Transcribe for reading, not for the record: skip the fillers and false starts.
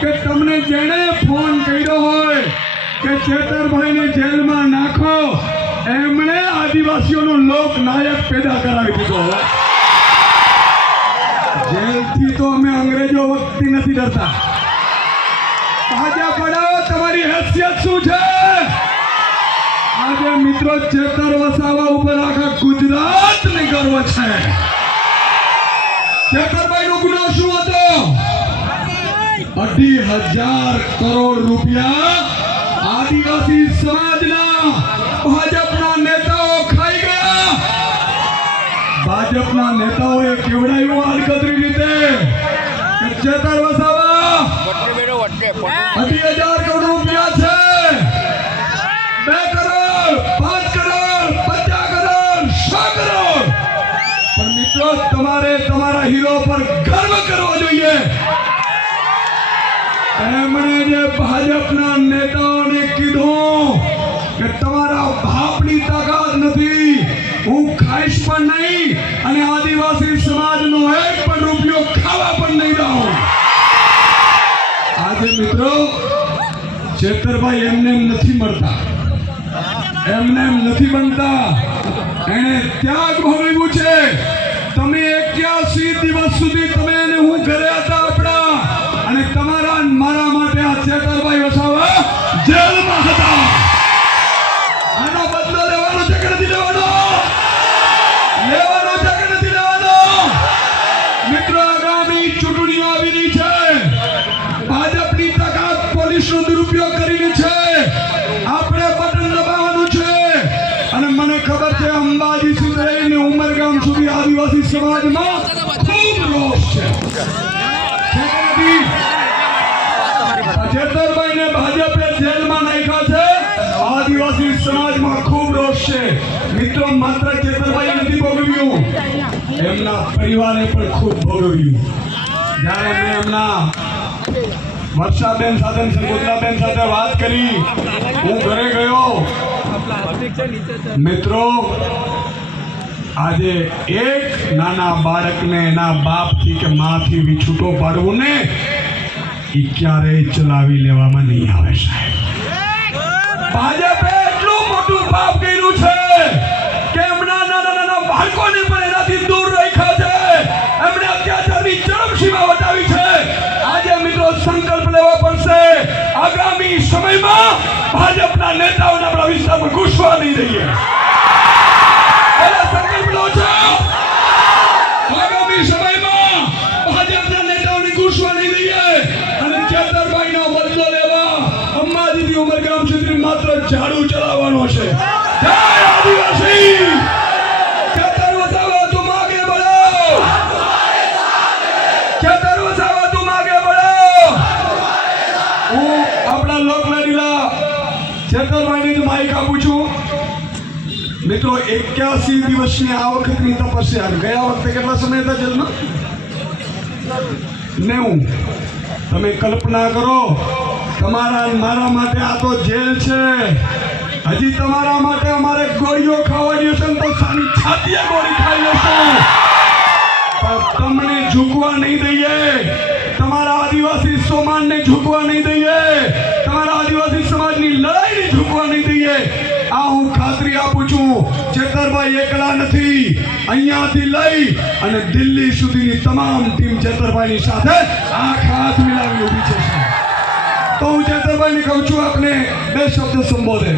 કે તમને જેણે ફોન કર્યો હોય કે ચેતરભાઈને જેલમાં નાખો, એમણે આદિવાસીઓનો લોકનાયક પેદા કરાવી દીધો. જેલથી તો અમે અંગ્રેજો વખતથી નથી ડરતા. ભાજપ પડાવો, તમારી હેસિયત શું છે? આજે મિત્રો ચેતર વસાવા ઉપર આખા ગુજરાતને ગર્વ છે. ચેતરભાઈનો ગુનો શું હતો? 2,500 કરોડ રૂપિયા આદિવાસી સમાજના ભાજપના નેતાઓ ખાઈ ગયા. ભાજપના નેતાઓએ કેવડાયું આડકતરી રીતે કે ચેતર વસાવા 2,000 કરોડ રૂપિયા છે, 2 કરોડ, 5 કરોડ, 50 કરોડ, 100 કરોડ. પણ મિત્રો, તમારે તમારા હીરો પર ગર્વ કરવો જોઈએ. એમણે જે ભાજપના નેતાઓને કીધું કે તમારા બાપની તાકાત નથી, હું ખાઈશ પણ નહીં અને આદિવાસી સમાજનો 1 પણ રૂપિયો ખાવા પણ નહીં દઉં. આજે મિત્રો ચેતરભાઈ એમને નથી મળતા, એમને નથી બનતા. એને ત્યાગ ભોગવ્યું છે. તમે 81 દિવસ સુધી તમે અને હું ઘરે હતા આપણા, અને તમારા મારા માટે આ ચેતરભાઈ વસાવા જેલમાં હતા. આનો બદલો લેવાનો છે કે નથી લેવાનો? લેવાનો છે કે નથી લેવાનો? મિત્રો, આગામી ચૂંટણીઓ આવી રહી છે. ભાજપની તાકાત પોલીસનો દુરુપયોગ કરીને છે. આપણે બટન દબાવવાનું છે. અને મને ખબર છે અંબાજીથી લઈને ઉમરગામ સુધી આદિવાસી સમાજમાં ખૂબ રોષ છે. ચેતરભાઈને ભાજપે જેલમાં નાખ્યા છે. આદિવાસી સમાજમાં ખૂબ રોષ છે. મિત્રો, માત્ર ચેતરભાઈ નથી ભોગવ્યું, એમના પરિવારે પણ ખૂબ ભોગવ્યું. જ્યારે મેં એમના વર્ષાબેન સાથે, સંગોતરાબેન સાથે વાત કરી, હું ઘરે ગયો. મિત્રો, આજે એક નાના બાળકને એના બાપથી કે માથી વિછૂટો પાડવું ને, એ ક્યારેય ચલાવી લેવામાં નહીં આવે. સાહેબ, ભાજપે એટલું મોટું પાપ કર્યું છે કે એમના નાના નાના બાળકોને પણ એનાથી દૂર રાખ્યા છે. એમણે અત્યાચારની ચરમસીમા વટાવી છે. આજે મિત્રો સંકલ્પ લેવો પડશે. આગામી સમયમાં ભાજપના નેતાઓને આપણા વિસ્તારમાં ઘૂસવા નહીં દઈએ. સંકલ્પ લો છો. આગામી સમયમાં ભાજપના નેતાઓને ઘૂસવા નહીં દઈએ. અને ચેતરભાઈનો બદલો લેવા અંબાજીથી ઉમરગામ સુધી માત્ર ઝાડુ ચલાવવાનો છે. જય આદિવાસી! ચેતર વસાવા તું આગે બળો! ચેતર વસાવા તું આગે બળો! હું આપણા લોકલાડીલા ચેતરભાઈને જ માઇક આપું છું. મિત્રો, 81 દિવસની આ વખતની તપસ્યા. ગયા વખતે કેટલા સમય હતા જેલમાં? 90. તમે કલ્પના કરો, તમારા મારા માટે આ તો જેલ છે. હજી તમારા માટે અમારે ગોળીઓ ખાવાની હશે તો સાની છાતીએ ગોળી ખાઈ લેશું. પણ તમને ઝૂકવા નહીં દઈએ. તમારા આદિવાસી સોમાનને ઝૂકવા નહીં દઈએ. તમારા આદિવાસી સમાજની લડાઈને ઝૂકવા નહીં દઈએ. આ હું ખાતરી આપું છું. ચેતરભાઈ એકલા નથી. અહીંયાથી લઈ અને દિલ્હી સુધીની તમામ ટીમ ચેતરભાઈની સાથે હાથ મિલાવી ઉભી છે. તો હું ચેતરભાઈને કહું છું, આપને 2 શબ્દ સંબોધે.